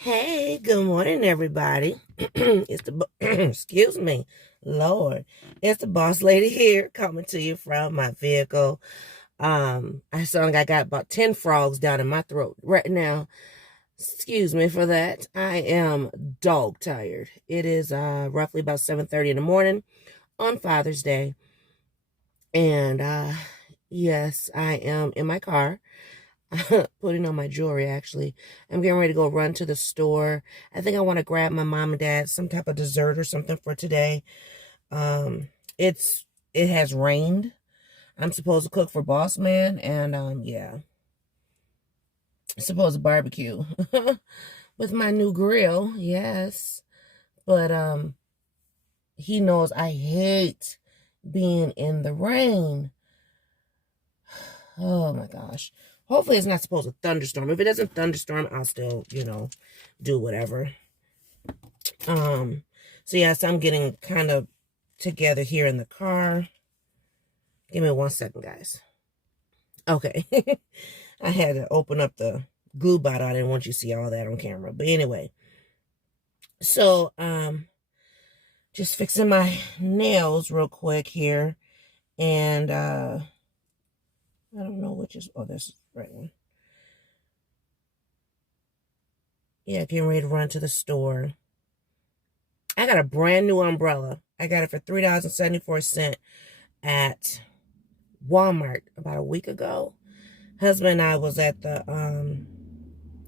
Hey, good morning, everybody. It's the excuse me, Lord. It's the boss lady here coming to you from my vehicle. I sound like I got about 10 frogs down in my throat right now. Excuse me for that. I am dog tired. It is roughly about 7:30 in the morning on Father's Day. And yes, I am in my car. Putting on my jewelry, actually. I'm getting ready to go run to the store. I think I want to grab my mom and dad some type of dessert or something for today. Um, it has rained. I'm supposed to cook for Boss Man, and yeah, I'm supposed to barbecue with my new grill. Yes, but he knows I hate being in the rain. Oh my gosh. Hopefully it's not supposed to thunderstorm. If it doesn't thunderstorm, I'll still, do whatever. So yes, I'm getting kind of together here in the car. Give me 1 second, guys. Okay. I had to open up the glue bottle. I didn't want you to see all that on camera. But anyway. So, just fixing my nails real quick here. And I don't know which is, oh, this is the right one. Yeah, getting ready to run to the store. I got a brand new umbrella. I got it for $3.74 at Walmart about a week ago. Husband and I was at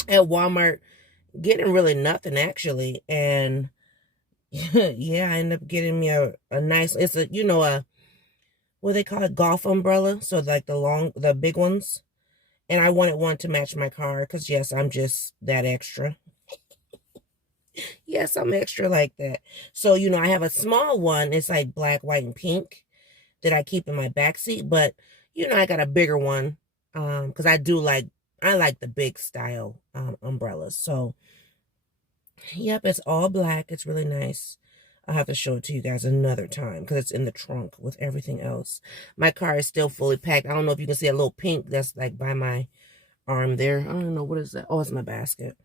Walmart getting really nothing actually, and yeah, I ended up getting me a nice, it's a what they call it, golf umbrella, so like the big ones. And I wanted one to match my car because yes, I'm just that extra. Yes, I'm extra like that. So, I have a small one. It's like black, white, and pink that I keep in my back seat. But, I got a bigger one because I like the big style umbrellas. So, yep, it's all black. It's really nice. I'll have to show it to you guys another time because it's in the trunk with everything else. My car is still fully packed. I don't know if you can see a little pink that's like by my arm there. I don't know. What is that? Oh, it's my basket.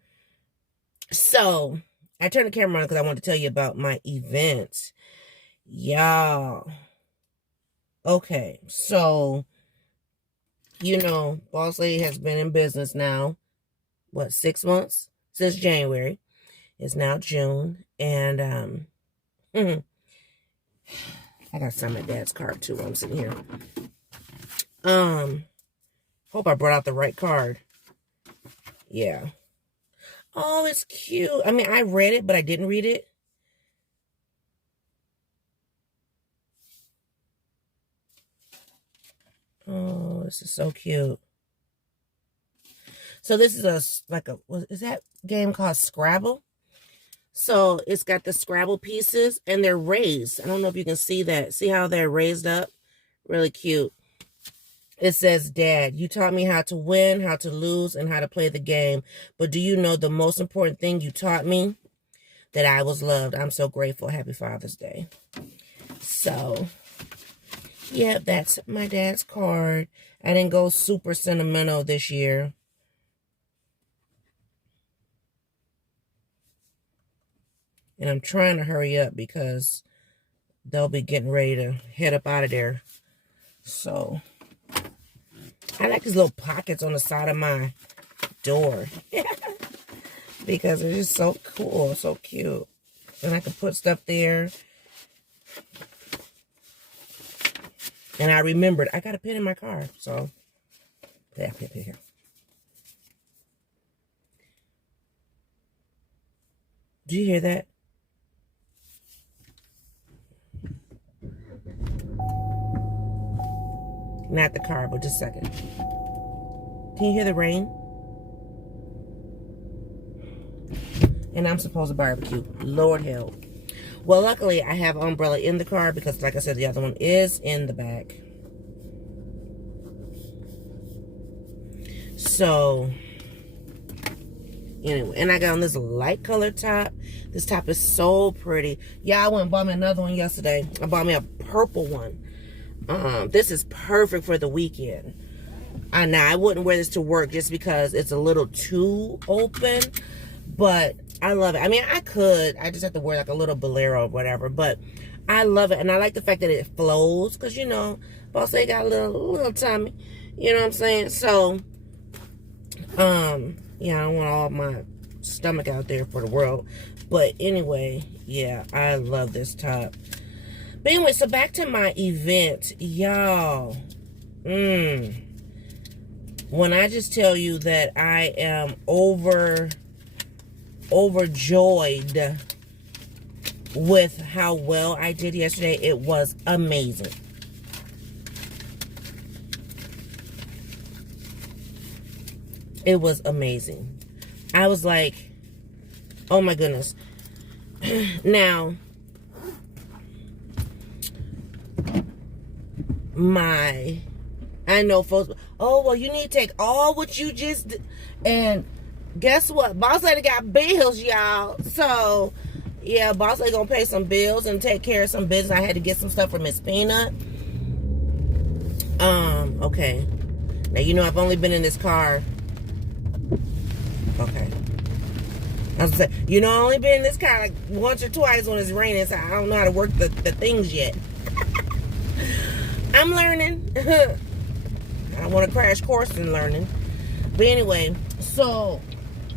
So, I turned the camera on because I wanted to tell you about my event. Y'all. Okay, so, Boss Lady has been in business now, 6 months? Since January. It's now June. And, I got some of my dad's card too while I'm sitting here. Hope I brought out the right card. Yeah. Oh, it's cute. I mean, I read it, but I didn't read it. Oh, this is so cute. So this is what is that game called Scrabble? So it's got the Scrabble pieces and they're raised. I don't know if you can see that. See how they're raised up? Really cute. It says, Dad, you taught me how to win, how to lose, and how to play the game. But do you know the most important thing you taught me? That I was loved. I'm so grateful. Happy Father's Day. So, yeah, that's my dad's card. I didn't go super sentimental this year. And I'm trying to hurry up because they'll be getting ready to head up out of there. So, I like these little pockets on the side of my door. Because it's just so cool, so cute. And I can put stuff there. And I remembered, I got a pen in my car. So, yeah, here. Do you hear that? Not the car, but just a second. Can you hear the rain? And I'm supposed to barbecue. Lord help. Well, luckily, I have an umbrella in the car because, like I said, the other one is in the back. So, anyway, and I got on this light colored top. This top is so pretty. Yeah, I went and bought me another one yesterday. I bought me a purple one. This is perfect for the weekend. Now, I wouldn't wear this to work just because it's a little too open. But I love it. I mean, I just have to wear like a little bolero or whatever, but I love it. And I like the fact that it flows, because, you know, Boss Lady got a little tummy. You know what I'm saying? So, yeah, I don't want all my stomach out there for the world. But anyway, yeah, I love this top. But anyway, so back to my event, y'all. When I just tell you that I am overjoyed with how well I did yesterday, it was amazing. It was amazing. I was like, oh my goodness. Now, I know folks, oh, well, you need to take all what you just did. And guess what? Boss Lady got bills, y'all. So, yeah, Boss Lady gonna pay some bills and take care of some business. I had to get some stuff for Miss Peanut. Okay. Now, you know, I've only been in this car. Okay. I was gonna say, you know, I only been in this car like once or twice when it's raining, so I don't know how to work the things yet. I'm learning. I want to crash course in learning. But anyway, so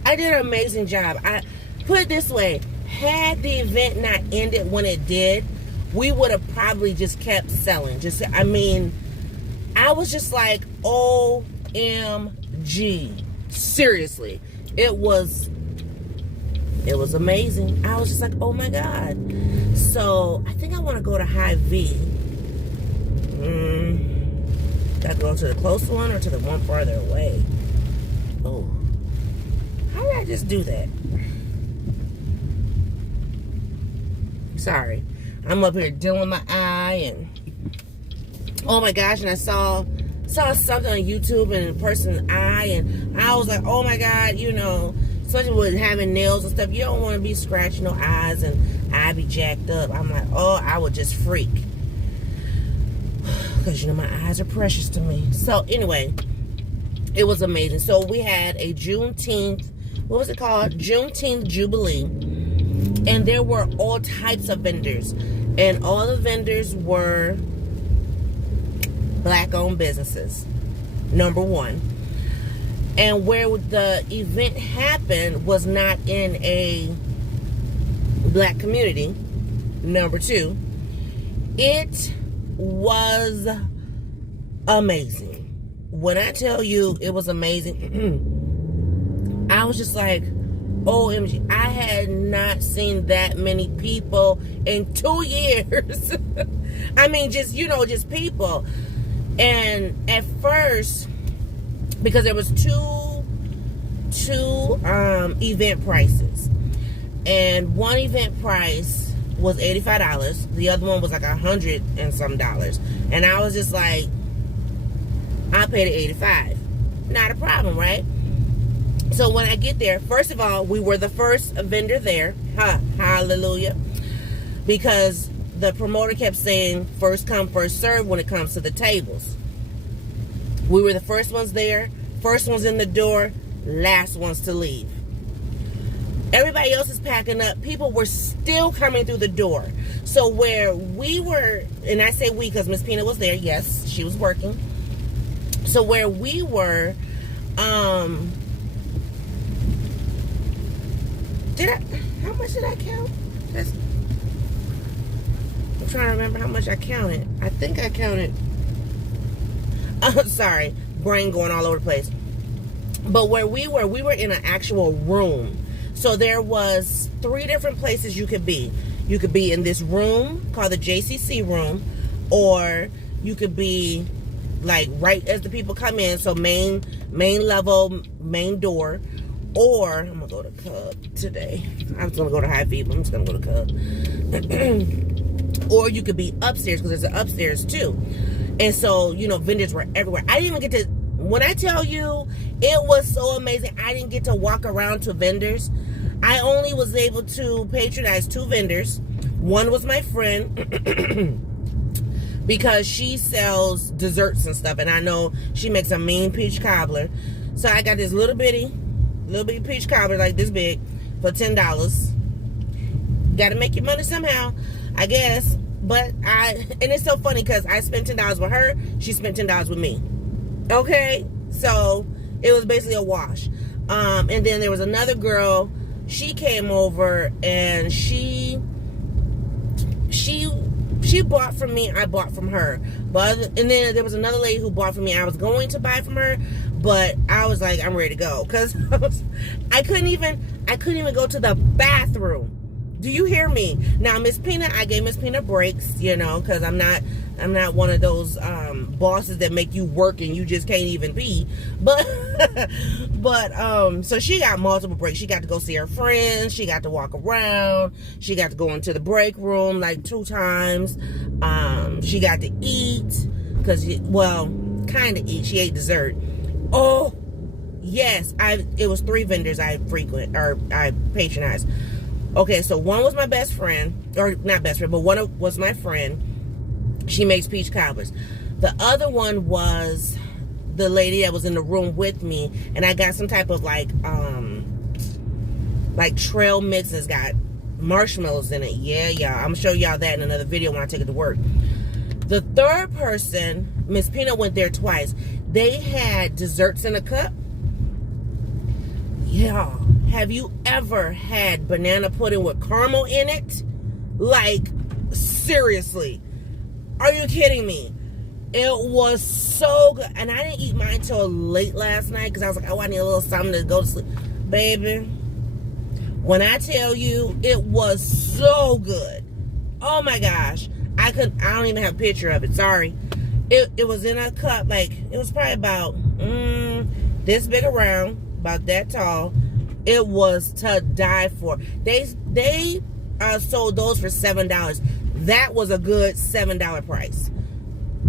I did an amazing job. I put it this way, had the event not ended when it did, we would have probably just kept selling. I mean, I was just like, OMG. Seriously. It was amazing. I was just like, oh my God. So I think I want to go to Hy-Vee. Gotta go to the close one or to the one farther away? Oh. How did I just do that? Sorry. I'm up here dealing with my eye and oh my gosh, and I saw something on YouTube and a person's eye, and I was like, oh my God, you know, especially with having nails and stuff, you don't want to be scratching no eyes and I be jacked up. I'm like, oh, I would just freak. Because, you know, my eyes are precious to me. So, anyway, it was amazing. So, we had a Juneteenth, what was it called? Juneteenth Jubilee. And there were all types of vendors. And all the vendors were Black-owned businesses, number one. And where the event happened was not in a Black community, number two. It was amazing. When I tell you it was amazing, I was just like, OMG, I had not seen that many people in 2 years. I mean, just, you know, just people. And at first, because there was two event prices, and one event price was $85. The other one was like $100 and some dollars. And I was just like, I paid $85. Not a problem, right? So when I get there, first of all, we were the first vendor there. Hallelujah. Because the promoter kept saying first come, first serve when it comes to the tables. We were the first ones there, first ones in the door, last ones to leave. Everybody else is packing up. People were still coming through the door. So where we were, and I say we because Miss Peanut was there. Yes, she was working. So where we were, how much did I count? I'm trying to remember how much I counted. I think I counted. Oh, sorry. Brain going all over the place. But where we were in an actual room. So there was 3 different places you could be. You could be in this room called the JCC room, or you could be like right as the people come in, so main level, main door, or I'm gonna go to Cub today. I was gonna go to Hy-Vee, but I'm just gonna go to Cub. Or you could be upstairs, because there's an upstairs too. And so, you know, vendors were everywhere. I didn't even get to, when I tell you, it was so amazing. I didn't get to walk around to vendors. I only was able to patronize 2 vendors. One was my friend, because she sells desserts and stuff, and I know she makes a mean peach cobbler. So I got this little bitty peach cobbler like this big, for $10. Got to make your money somehow, I guess. But and it's so funny because I spent $10 with her. She spent $10 with me. Okay, so it was basically a wash. And then there was another girl. She came over and she bought from me. I bought from her. And then there was another lady who bought from me. I was going to buy from her, but I was like, I'm ready to go because I couldn't even go to the bathroom. Do you hear me? Now, Miss Peanut, I gave Miss Peanut breaks, because I'm not one of those bosses that make you work and you just can't even pee. But so she got multiple breaks. She got to go see her friends. She got to walk around. She got to go into the break room like 2 times. She got to eat kind of eat. She ate dessert. Oh, yes. It was 3 vendors I patronized. Okay, so one was my best friend, or not best friend, but one was my friend. She makes peach cobblers. The other one was the lady that was in the room with me, and I got some type of like trail mix that's got marshmallows in it. Yeah, I'm gonna show y'all that in another video when I take it to work. The third person, Miss Peanut went there twice. They had desserts in a cup. Yeah. Have you ever had banana pudding with caramel in it? Like, seriously. Are you kidding me? It was so good. And I didn't eat mine until late last night because I was like, oh, I need a little something to go to sleep. Baby, when I tell you, it was so good. Oh my gosh. I don't even have a picture of it. Sorry. It was in a cup. Like, it was probably about this big around, about that tall. It was to die for. They sold those for $7. That was a good $7 price,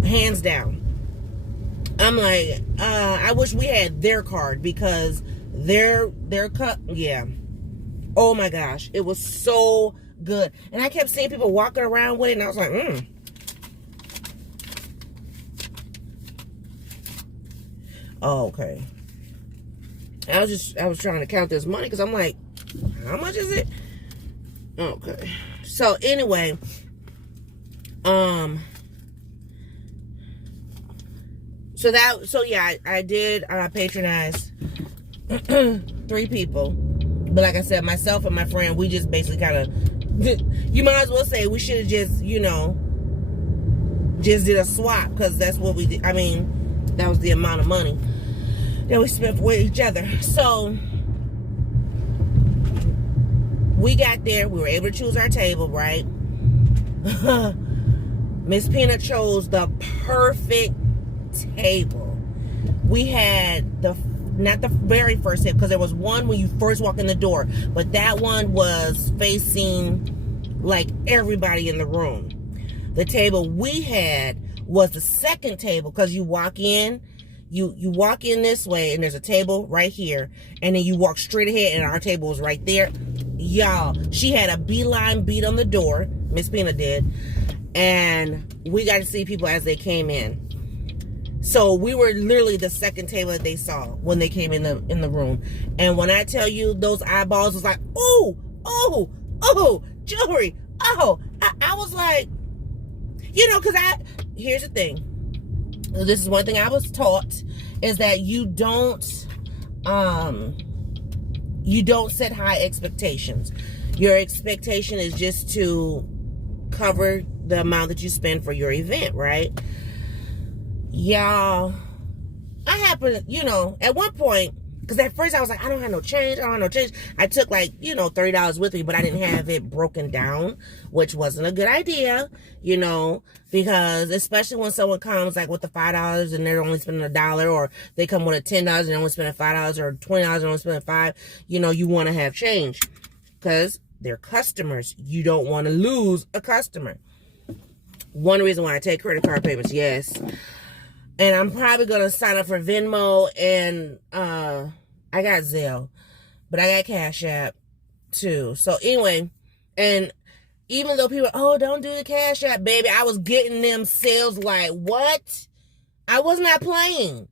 hands down. I'm like, I wish we had their card because their cup, yeah. Oh my gosh, it was so good, and I kept seeing people walking around with it, and I was like, Oh, okay. I was trying to count this money because I'm like, how much is it? Okay. So anyway, I did patronize 3 people. But like I said, myself and my friend, we just basically kind of, you might as well say we should have just, just did a swap because that's what we did. I mean, that was the amount of money that we spent with each other. So we got there. We were able to choose our table, right? Miss Peanut chose the perfect table. We had not the very first table, because there was one when you first walk in the door, but that one was facing like everybody in the room. The table we had was the second table, because you walk in, you walk in this way, and there's a table right here, and then you walk straight ahead, and our table was right there. Y'all, she had a beeline beat on the door, Miss Peanut did, and we got to see people as they came in. So we were literally the second table that they saw when they came in the room. And when I tell you, those eyeballs was like, oh, jewelry, I was like, because here's the thing. This is one thing I was taught, is that you don't set high expectations. Your expectation is just to cover the amount that you spend for your event, right? Y'all, I happened, at one point, because at first I was like, I don't have no change. I took $30 with me, but I didn't have it broken down, which wasn't a good idea, because especially when someone comes like with the $5 and they're only spending $1, or they come with a $10 and they're only spending $5, or $20 and only spending $5, you want to have change because they're customers. You don't want to lose a customer. One reason why I take credit card payments, yes. And I'm probably going to sign up for Venmo, and I got Zelle, but I got Cash App too. So anyway, and even though people, don't do the Cash App, baby, I was getting them sales like, what? I was not playing.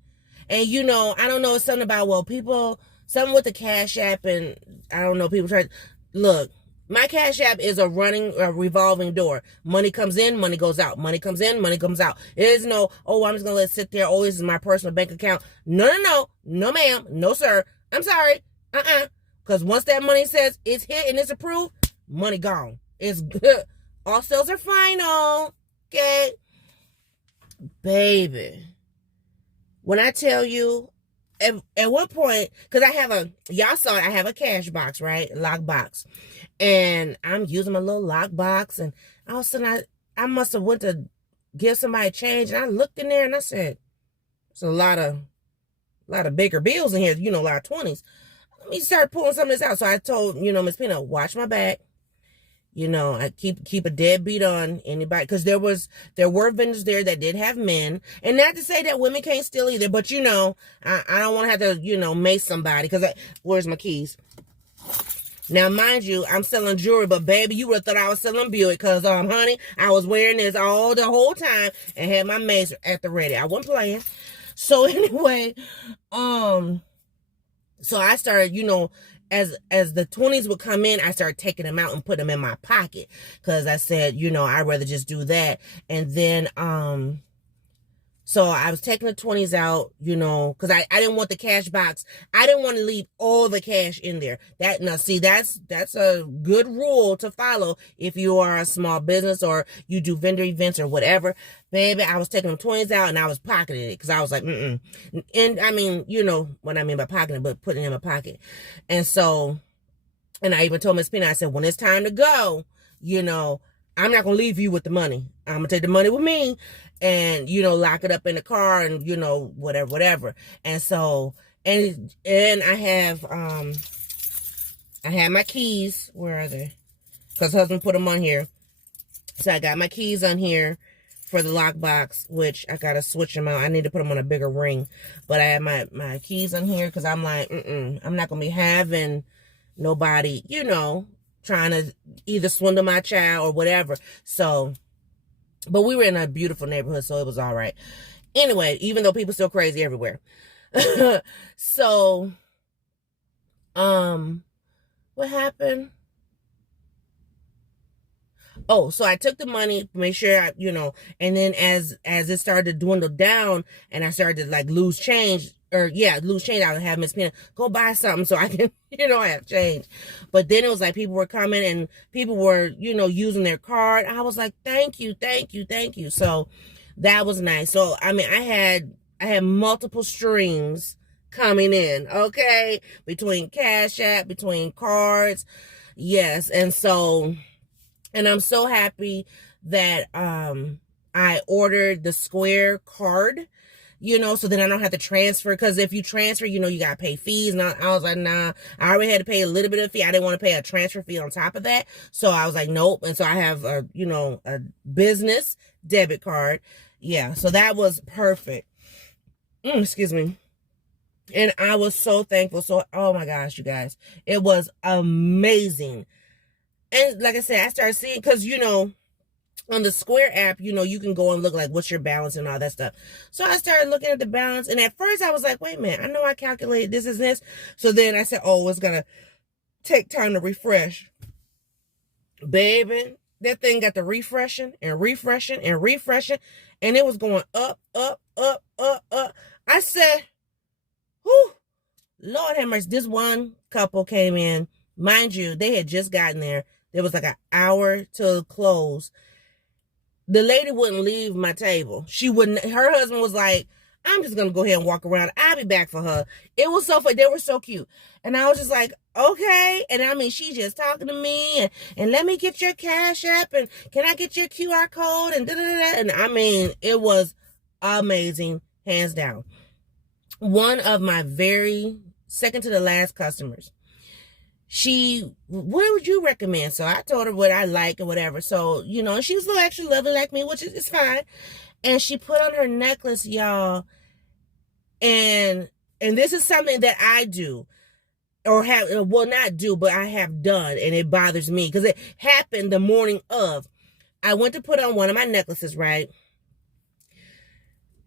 And I don't know, it's something about, people something with the Cash App, and I don't know, people try, look, my Cash App is a revolving door. Money comes in, money goes out. Money comes in, money comes out. It is no, oh, I'm just going to let it sit there. Oh, this is my personal bank account. No, no, no. No, ma'am. No, sir. I'm sorry. Because once that money says it's hit and it's approved, money gone. It's good. All sales are final. Okay. Baby. When I tell you, at one point, because y'all saw it, I have a cash box, right? Lock box. And I'm using my little lock box, and all of a sudden I must have went to give somebody change, and I looked in there and I said, "There's a lot of bigger bills in here, a lot of 20s. Let me start pulling some of this out." So I told, Miss Pina, watch my back. I keep a deadbeat on anybody, because there were vendors there that did have men, and not to say that women can't steal either, but I don't want to have to mace somebody, because where's my keys? Now, mind you, I'm selling jewelry, but baby, you would have thought I was selling Buick, because, honey, I was wearing this the whole time and had my mace at the ready. I wasn't playing. So anyway, so I started, as the 20s would come in, I started taking them out and putting them in my pocket, because I said, I'd rather just do that. And then, so I was taking the 20s out, because I didn't want the cash box. I didn't want to leave all the cash in there. That's a good rule to follow if you are a small business or you do vendor events or whatever. Baby, I was taking the 20s out and I was pocketing it, because I was like, And I mean, you know what I mean by pocketing, but putting it in my pocket. And so, and I even told Miss Pina, I said, when it's time to go, I'm not going to leave you with the money. I'm going to take the money with me and, lock it up in the car and, whatever. And so, and I have my keys. Where are they? Because husband put them on here. So I got my keys on here for the lockbox, which I got to switch them out. I need to put them on a bigger ring. But I have my keys on here, because I'm like, I'm not going to be having nobody, trying to either swindle my child or whatever. So, but we were in a beautiful neighborhood, so it was all right. Anyway, even though people still crazy everywhere. So, what happened? Oh, so I took the money, make sure and then as it started to dwindle down and I started to lose change, I would have Miss Pina go buy something so I can, have change. But then it was like people were coming and people were, using their card. I was like, thank you, thank you, thank you. So that was nice. So, I mean, I had multiple streams coming in, okay? Between Cash App, between cards. Yes. And so, and I'm so happy that I ordered the Square card, so then I don't have to transfer, because if you transfer, you got to pay fees. And I was like, nah, I already had to pay a little bit of fee. I didn't want to pay a transfer fee on top of that. So I was like, nope. And so I have a business debit card. Yeah. So that was perfect. Excuse me. And I was so thankful. So, oh my gosh, you guys, it was amazing. And like I said, I started seeing, because, on the Square app, you can go and look like what's your balance and all that stuff. So I started looking at the balance. And at first I was like, wait a minute, I know I calculated this and this. So then I said, oh, it's going to take time to refresh. Baby, that thing got the refreshing and refreshing and refreshing. And it was going up, up, up, up, up. I said, whew, Lord have mercy. This one couple came in. Mind you, they had just gotten there. There was like an hour to close. The lady wouldn't leave my table. She wouldn't. Her husband was like, I'm just going to go ahead and walk around. I'll be back for her. It was so funny. They were so cute. And I was just like, okay. And I mean, she just talking to me and let me get your Cash App and can I get your QR code and da-da-da-da. And I mean, it was amazing, hands down. One of my very second to the last customers. What would you recommend? So I told her what I like or whatever. So, and she was a little extra lovely like me, which is fine. And she put on her necklace, y'all. And this is something that I do or not do, but I have done. And it bothers me because it happened the morning of. I went to put on one of my necklaces, right?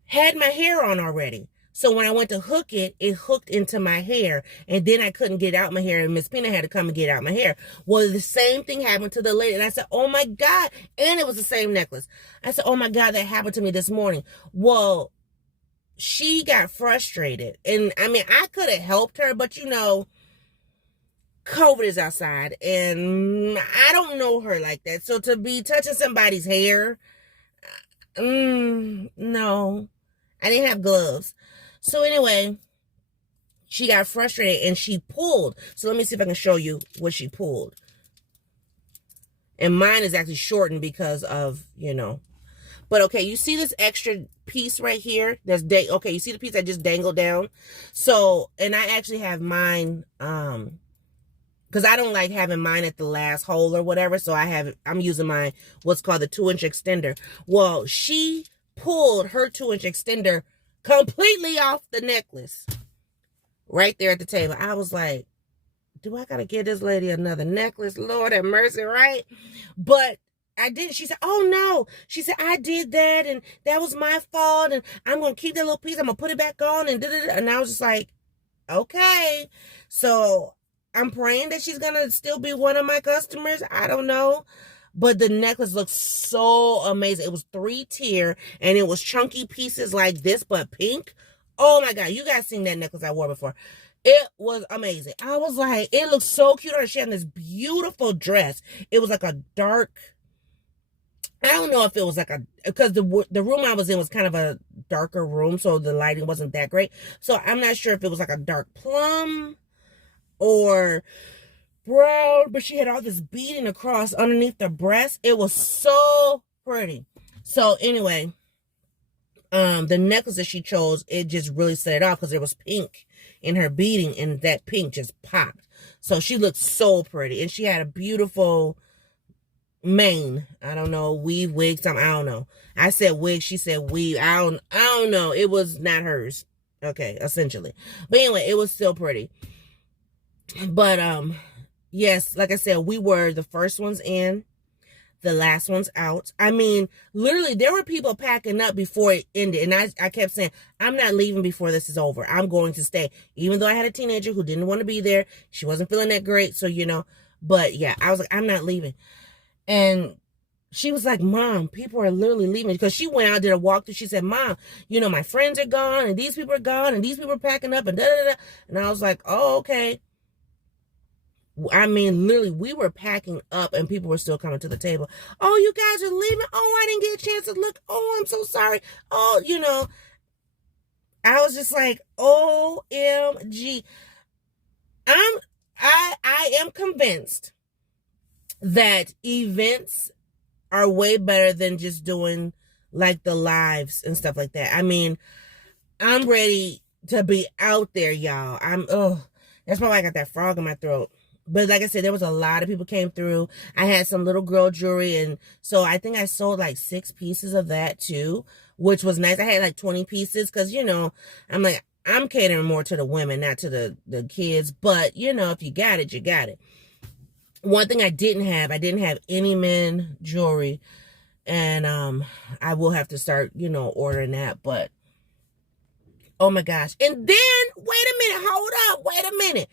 Had my hair on already. So when I went to hook it, it hooked into my hair. And then I couldn't get out my hair. And Miss Pina had to come and get out my hair. Well, the same thing happened to the lady. And I said, oh my God. And it was the same necklace. I said, oh my God, that happened to me this morning. Well, she got frustrated. And I mean, I could have helped her, but you know, COVID is outside. And I don't know her like that. So to be touching somebody's hair, no. I didn't have gloves. So anyway, she got frustrated and she pulled. So let me see if I can show you what she pulled. And mine is actually shortened because of, you know. But okay, you see this extra piece right here? Okay, you see the piece I just dangled down? So, and I actually have mine, because I don't like having mine at the last hole or whatever. So I'm using my, what's called the 2-inch extender. Well, she pulled her 2-inch extender completely off the necklace right there at the table. I was like, do I gotta give this lady another necklace? Lord have mercy, right? But I didn't. She said, oh no. She said, I did that and that was my fault and I'm gonna keep that little piece. I'm gonna put it back on and da-da-da. And I was just like, okay. So I'm praying that she's gonna still be one of my customers. I don't know. But the necklace looks so amazing. It was 3-tier and it was chunky pieces like this, but pink. Oh my God. You guys seen that necklace I wore before. It was amazing. I was like, it looks so cute. She had this beautiful dress. It was like a dark, I don't know if it was like because the room I was in was kind of a darker room. So the lighting wasn't that great. So I'm not sure if it was like a dark plum or brown, but she had all this beading across underneath the breast. It was so pretty. So anyway, the necklace that she chose, it just really set it off because there was pink in her beading and that pink just popped. So she looked so pretty and she had a beautiful mane. I don't know, weave, wig, something. I don't know. I said wig, she said weave. I don't know. It was not hers. Okay, essentially. But anyway, it was still pretty. But yes, like I said, we were the first ones in, the last ones out. I mean, literally, there were people packing up before it ended. And I kept saying, I'm not leaving before this is over. I'm going to stay. Even though I had a teenager who didn't want to be there. She wasn't feeling that great. So, you know, but yeah, I was like, I'm not leaving. And she was like, Mom, people are literally leaving. Because she went out, did a walkthrough. She said, Mom, you know, my friends are gone. And these people are gone. And these people are packing up. And da-da-da. And I was like, oh, okay. I mean, literally, we were packing up and people were still coming to the table. Oh, you guys are leaving? Oh, I didn't get a chance to look. Oh, I'm so sorry. Oh, you know, I was just like, OMG. I am convinced that events are way better than just doing like the lives and stuff like that. I mean, I'm ready to be out there, y'all. That's probably why I got that frog in my throat. But like I said, there was a lot of people came through. I had some little girl jewelry. And so I think I sold like 6 pieces of that too, which was nice. I had like 20 pieces because, you know, I'm like, I'm catering more to the women, not to the kids. But, you know, if you got it, you got it. One thing I didn't have any men jewelry. And I will have to start, you know, ordering that. But, oh my gosh. And then, wait a minute. Hold up. Wait a minute.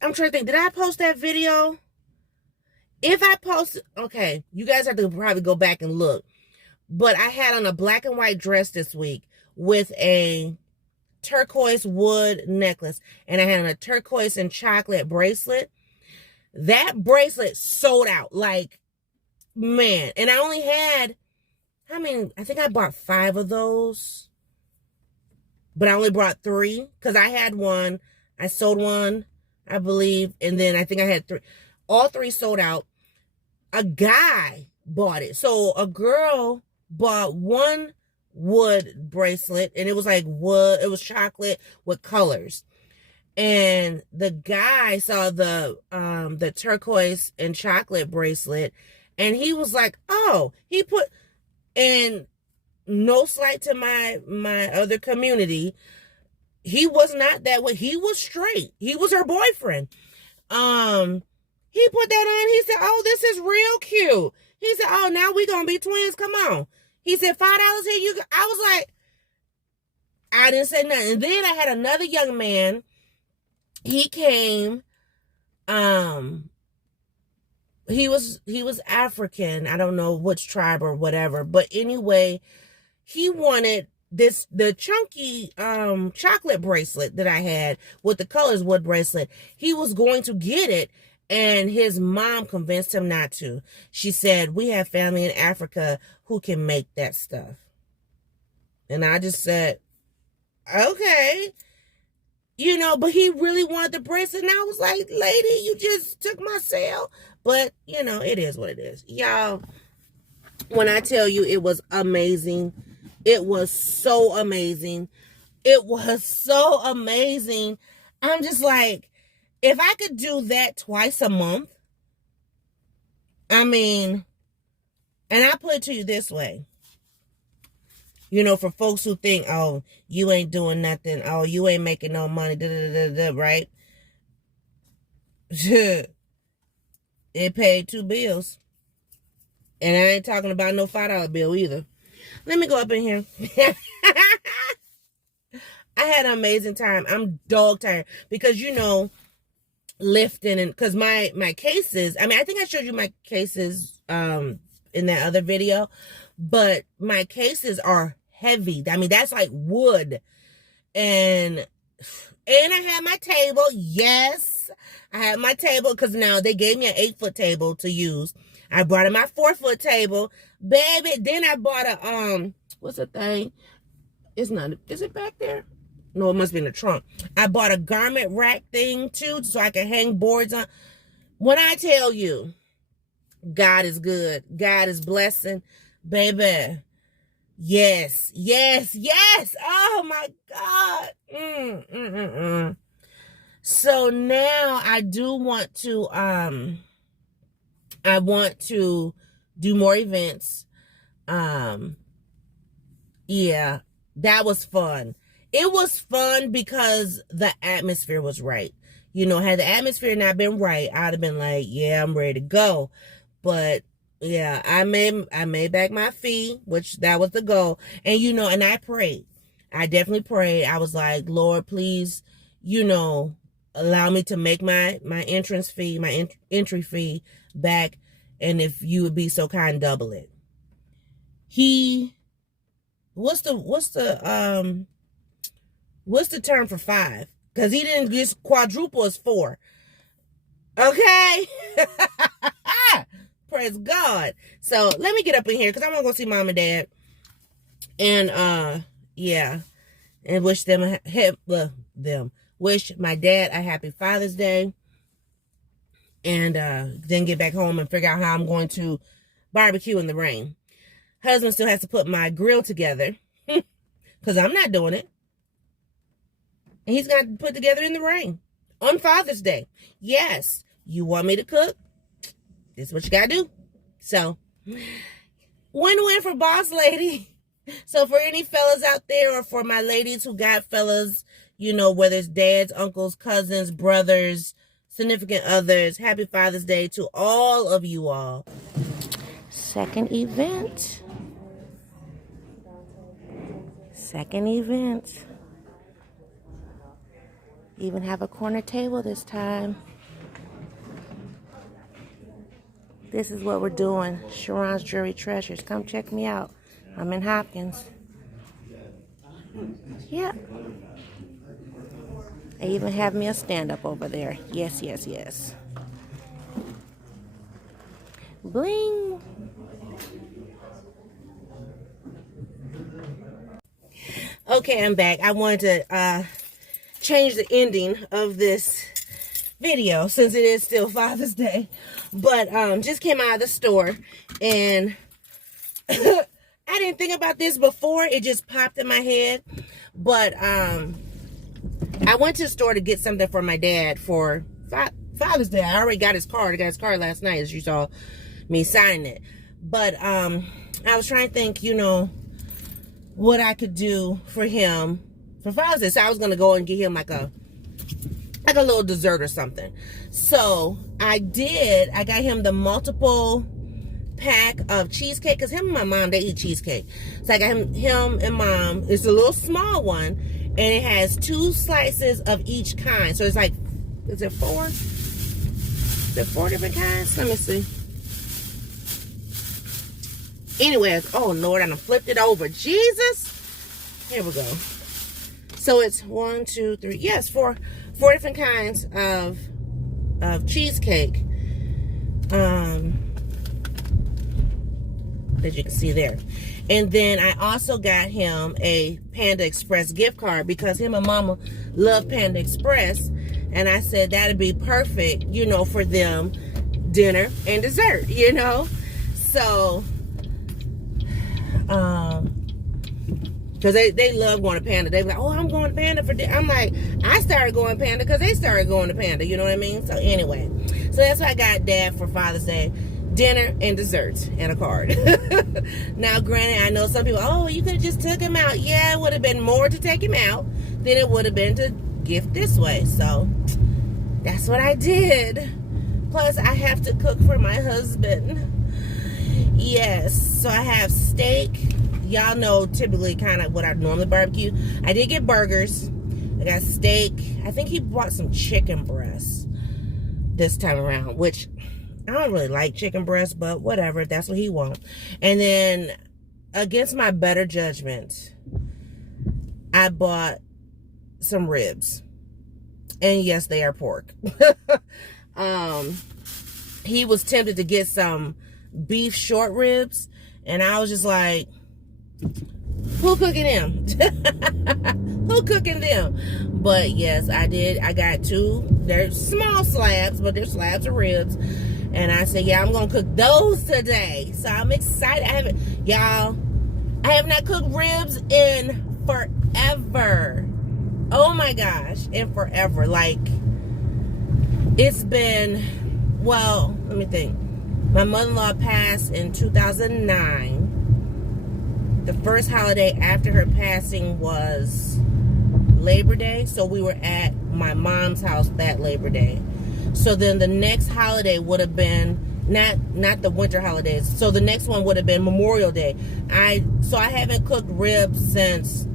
I'm trying to think, did I post that video? If I posted, okay, you guys have to probably go back and look. But I had on a black and white dress this week with a turquoise wood necklace. And I had on a turquoise and chocolate bracelet. That bracelet sold out. Like, man. And I only had, I think I bought 5 of those. But I only brought 3. Because I had one. I sold one, I believe. And then I think I had 3. All 3 sold out. A guy bought it. So a girl bought one wood bracelet. And it was like wood. It was chocolate with colors. And the guy saw the turquoise and chocolate bracelet. And he was like, oh, he put, and no slight to my other community, he was not that way. He was straight. He was her boyfriend. He put that on. He said, oh, this is real cute. He said, oh, now we gonna be twins. Come on. He said, $5 here. I was like, I didn't say nothing. And then I had another young man. He came, he was African. I don't know which tribe or whatever. But anyway, he wanted the chunky chocolate bracelet that I had with the colors wood bracelet. He was going to get it, and his mom convinced him not to. She said, we have family in Africa who can make that stuff. And I just said, okay. You know, but he really wanted the bracelet, and I was like, lady, you just took my sale. But, you know, it is what it is. Y'all, when I tell you it was amazing, it was so amazing. It was so amazing. I'm just like, if I could do that twice a month, I mean, and I put it to you this way. You know, for folks who think, oh, you ain't doing nothing. Oh, you ain't making no money, right? It paid 2 bills. And I ain't talking about no $5 bill either. Let me go up in here. I had an amazing time. I'm dog tired because, you know, lifting, and because my cases, I mean, I think I showed you my cases in that other video, but my cases are heavy. I mean, that's like wood. And I had my table. Yes, I had my table because now they gave me an 8-foot table to use. I brought in my 4-foot table, baby. Then I bought a what's the thing? It's not. Is it back there? No, it must be in the trunk. I bought a garment rack thing too, so I can hang boards on. When I tell you, God is good, God is blessing, baby. Yes, yes, yes. Oh my God. So now I do want to I want to do more events. Yeah, that was fun. It was fun because the atmosphere was right. You know, had the atmosphere not been right, I'd have been like, yeah, I'm ready to go. But yeah, I made back my fee, which that was the goal. And you know, and I prayed. I definitely prayed. I was like, Lord, please, you know, allow me to make my entrance fee, my entry fee back, and if you would be so kind, double it. What's the term for 5? Because he didn't just quadruple as 4. Okay? Praise God. So let me get up in here because I want to go see mom and dad. And yeah. And wish wish my dad a happy Father's Day. And then get back home and figure out how I'm going to barbecue in the rain. Husband still has to put my grill together. Because I'm not doing it. And he's got to put together in the rain. On Father's Day. Yes. You want me to cook? This is what you got to do. So, win-win for boss lady. So, for any fellas out there, or for my ladies who got fellas, you know, whether it's dads, uncles, cousins, brothers, significant others, happy Father's Day to all of you all. Second event. Even have a corner table this time. This is what we're doing. Sharon's Jewelry Treasures. Come check me out. I'm in Hopkins. Yeah. They even have me a stand-up over there. Yes, yes, yes. Bling. Okay, I'm back. I wanted to change the ending of this video since it is still Father's Day. But just came out of the store, and I didn't think about this before. It just popped in my head. But I went to the store to get something for my dad for Father's Day. I already got his card. I got his card last night, as you saw me sign it. But I was trying to think, you know, what I could do for him for Father's Day. So I was going to go and get him like a little dessert or something. So I got him the multiple pack of cheesecake, because him and my mom, they eat cheesecake. So I got him and mom. It's a little small one, and it has 2 slices of each kind. So it's like, is it 4? Is it 4 different kinds? Let me see. Anyways, oh Lord, I done flipped it over. Jesus. Here we go. So it's 1, 2, 3. Yes, 4 different kinds of cheesecake. That you can see there. And then I also got him a Panda Express gift card because him and mama love Panda Express. And I said that'd be perfect, you know, for them dinner and dessert, you know. So, because they love going to Panda. They be like, oh, I'm going to Panda for dinner. I'm like, I started going to Panda because they started going to Panda, you know what I mean? So anyway, so that's what I got Dad for Father's Day. Dinner and desserts and a card. Now, granted, I know some people, oh, you could have just took him out. Yeah, it would have been more to take him out than it would have been to gift this way. So that's what I did. Plus, I have to cook for my husband. Yes, so I have steak. Y'all know typically kind of what I normally barbecue. I did get burgers. I got steak. I think he bought some chicken breasts this time around, which I don't really like chicken breast, but whatever. That's what he wants. And then, against my better judgment, I bought some ribs. And yes, they are pork. He was tempted to get some beef short ribs. And I was just like, who cooking them? Who cooking them? But yes, I did. I got 2. They're small slabs, but they're slabs of ribs. And I said, yeah, I'm going to cook those today. So I'm excited. I have not cooked ribs in forever. Oh my gosh. In forever. Like, it's been, well, let me think. My mother-in-law passed in 2009. The first holiday after her passing was Labor Day. So we were at my mom's house that Labor Day. So then the next holiday would have been not the winter holidays. So the next one would have been Memorial Day. So I haven't cooked ribs since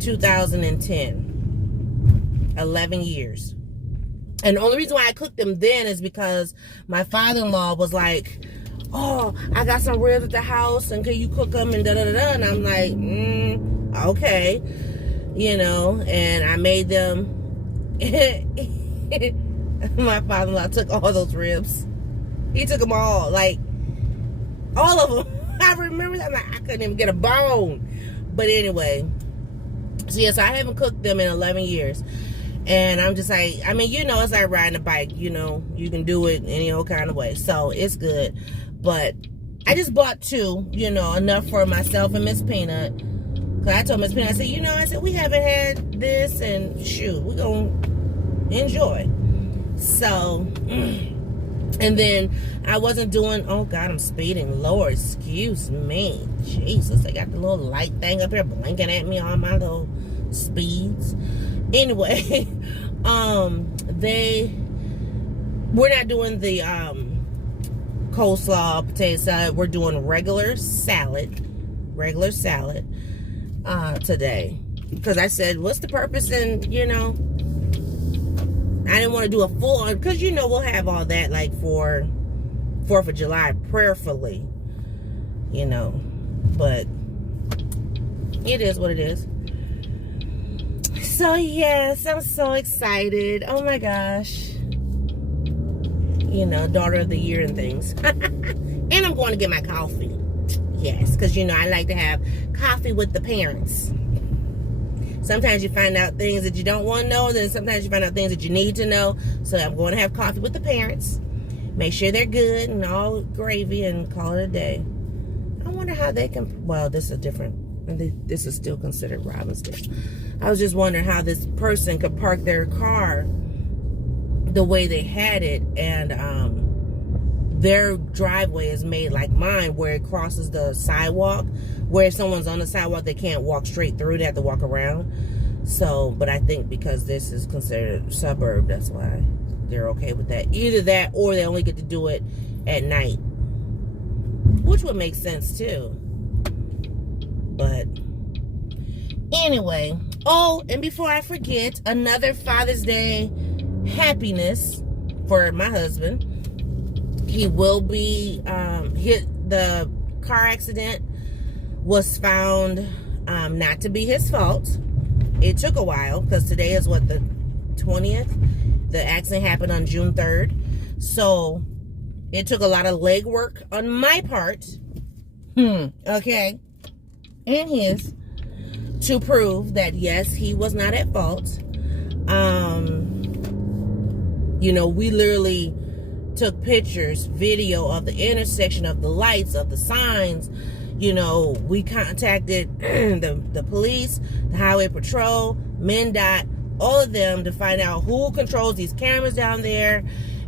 2010. 11 years. And the only reason why I cooked them then is because my father-in-law was like, oh, I got some ribs at the house and can you cook them and da-da-da-da. And I'm like, okay. You know, and I made them. My father-in-law took all those ribs. He took them all, like, all of them. I remember that. I'm like, I couldn't even get a bone. But anyway, so yes, I haven't cooked them in 11 years. And I'm just like, I mean, you know, it's like riding a bike. You know, you can do it any old kind of way. So it's good. But I just bought 2, you know, enough for myself and Miss Peanut. Because I told Miss Peanut, I said, you know, we haven't had this, and shoot, we're going to enjoy. So, and then I wasn't doing, oh God, I'm speeding. Lord, excuse me. Jesus, they got the little light thing up here blinking at me on my little speeds. Anyway, we're not doing the coleslaw, potato salad. We're doing regular salad today. Because I said, what's the purpose? And, you know, I didn't want to do a full on, because, you know, we'll have all that, like, for 4th of July, prayerfully, you know, but it is what it is. So, yes, I'm so excited. Oh, my gosh. You know, daughter of the year and things. And I'm going to get my coffee. Yes, because, you know, I like to have coffee with the parents. Sometimes you find out things that you don't want to know. Then sometimes you find out things that you need to know. So I'm going to have coffee with the parents. Make sure they're good and all gravy and call it a day. I wonder how they can... Well, this is different. This is still considered Robbinsdale. I was just wondering how this person could park their car the way they had it. And their driveway is made like mine, where it crosses the sidewalk. Where if someone's on the sidewalk, they can't walk straight through. They have to walk around. So, but I think because this is considered suburb, that's why they're okay with that. Either that, or they only get to do it at night. which would make sense too. But anyway, oh, and before I forget, another Father's Day happiness for my husband. He will be the car accident was found not to be his fault. It took a while because today is what, the 20th? The accident happened on June 3rd. So it took a lot of legwork on my part, okay, and his, to prove that yes, he was not at fault. You know, we literally took pictures, video of the intersection, of the lights, of the signs. You know, we contacted the police, the highway patrol, MnDOT, all of them to find out who controls these cameras down there.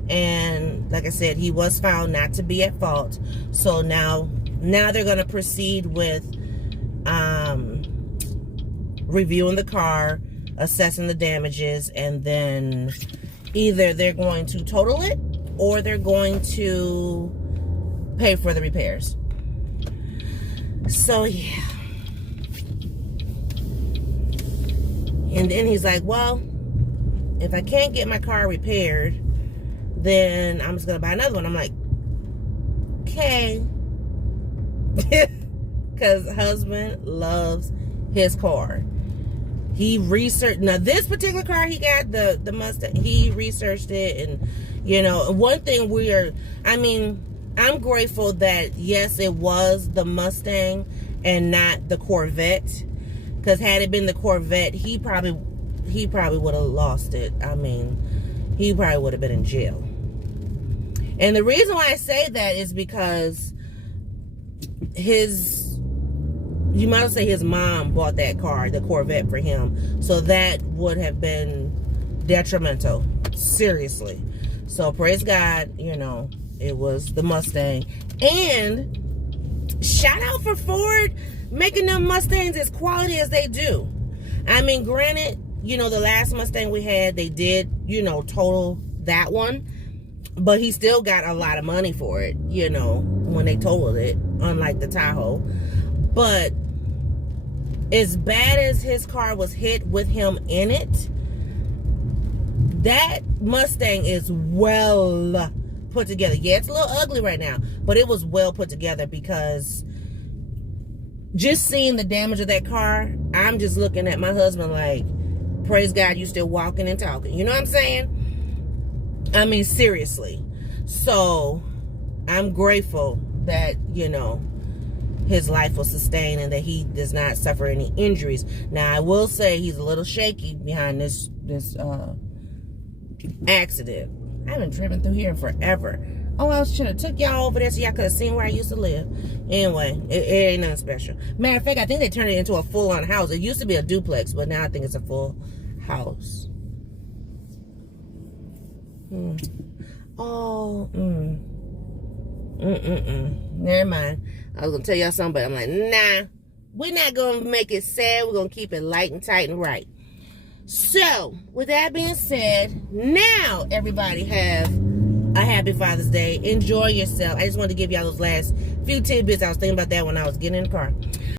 And like I said, he was found not to be at fault. So now they're going to proceed with reviewing the car, assessing the damages, and then either they're going to total it or they're going to pay for the repairs. So yeah. And then he's like, well, if I can't get my car repaired, then I'm just gonna buy another one. I'm like, okay. Because husband loves his car. He researched, now this particular car he got, the Mustang, he researched it. And you know, one thing I'm grateful that yes, it was the Mustang and not the Corvette. Because had it been the Corvette, he probably would have lost it. I mean, he probably would have been in jail. And the reason why I say that is because you might say his mom bought that car, the Corvette, for him. So that would have been detrimental. Seriously. So praise God, you know, it was the Mustang. And shout out for Ford making them Mustangs as quality as they do. I mean, granted, you know, the last Mustang we had, they did, you know, total that one. But he still got a lot of money for it, you know, when they totaled it, unlike the Tahoe. But as bad as his car was hit with him in it, that Mustang is well put together. Yeah, it's a little ugly right now, but it was well put together, because just seeing the damage of that car, I'm just looking at my husband like, praise God, you still walking and talking. You know what I'm saying? I mean, seriously. So I'm grateful that, you know, his life was sustained and that he does not suffer any injuries. Now, I will say he's a little shaky behind this accident. I haven't driven through here in forever. Oh, I should have took y'all over there so y'all could have seen where I used to live. Anyway, it ain't nothing special. Matter of fact, I think they turned it into a full-on house. It used to be a duplex, but now I think it's a full house. Oh, never mind. I was gonna tell y'all something, but I'm like, nah, we're not gonna make it sad. We're gonna keep it light and tight and right. So, with that being said, now everybody have a happy Father's Day. Enjoy yourself. I just wanted to give y'all those last few tidbits. I was thinking about that when I was getting in the car.